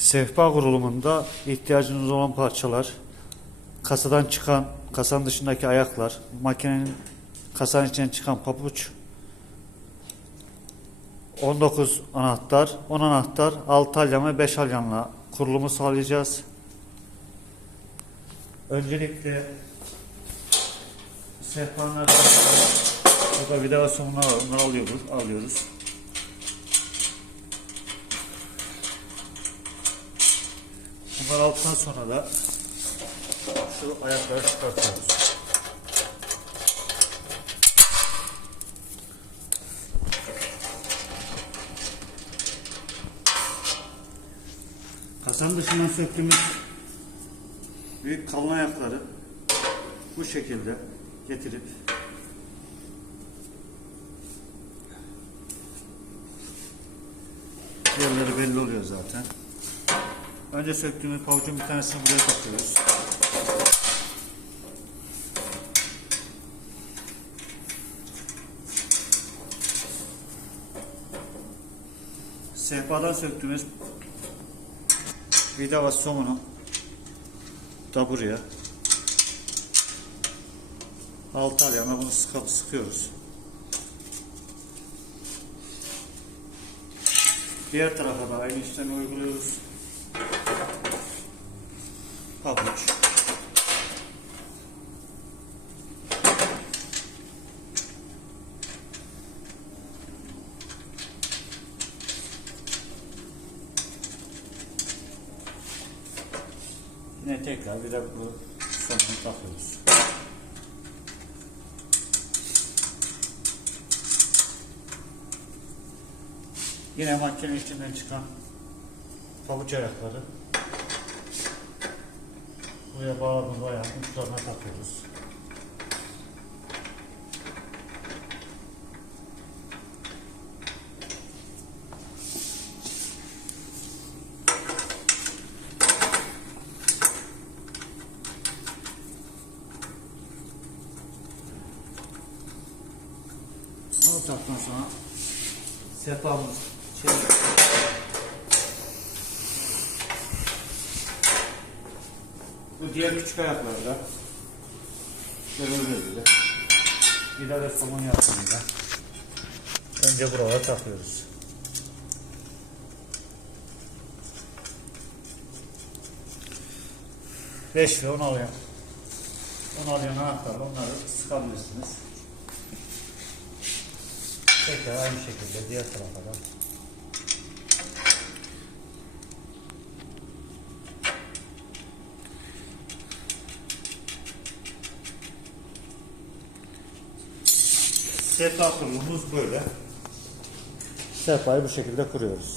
Sehpa kurulumunda ihtiyacınız olan parçalar, kasadan çıkan, kasanın dışındaki ayaklar, makinenin kasanın içinden çıkan papuç, 19 anahtar, 10 anahtar, 6 alyan ve 5 alyanla kurulumu sağlayacağız. Öncelikle arkasında burada vida ve somunlar alıyoruz. alıyoruz. Bunları aldıktan sonra da şu ayakları çıkartıyoruz. Kasanın dışından söktüğümüz büyük kalın ayakları bu şekilde getirip yerleri belli oluyor zaten. Önce söktüğümüz pavucun bir tanesini buraya takıyoruz. Sehpadan söktüğümüz vida ve somunu da buraya. Altı alyana bunu sıkıp sıkıyoruz. Diğer tarafa da aynı işlemi uyguluyoruz. Pabuç. Yine tekrar bir de bu sonunu takıyoruz. Yine makine içinden çıkan pabuç ayakları buraya bağladığımız ayağın uçlarına takıyoruz. Onu taktıktan sonra sehpamız çevir. Bu diğer küçük ayaklarda görüldüğü gibi vida ve somun yardımıyla önce buralara takıyoruz. Beş ve on alıyor. On alıyor anahtarla onları sıkabilirsiniz. Tekrar aynı şekilde diğer tarafa da. Sehpa kurulumuz böyle. Sehpayı bu şekilde kuruyoruz.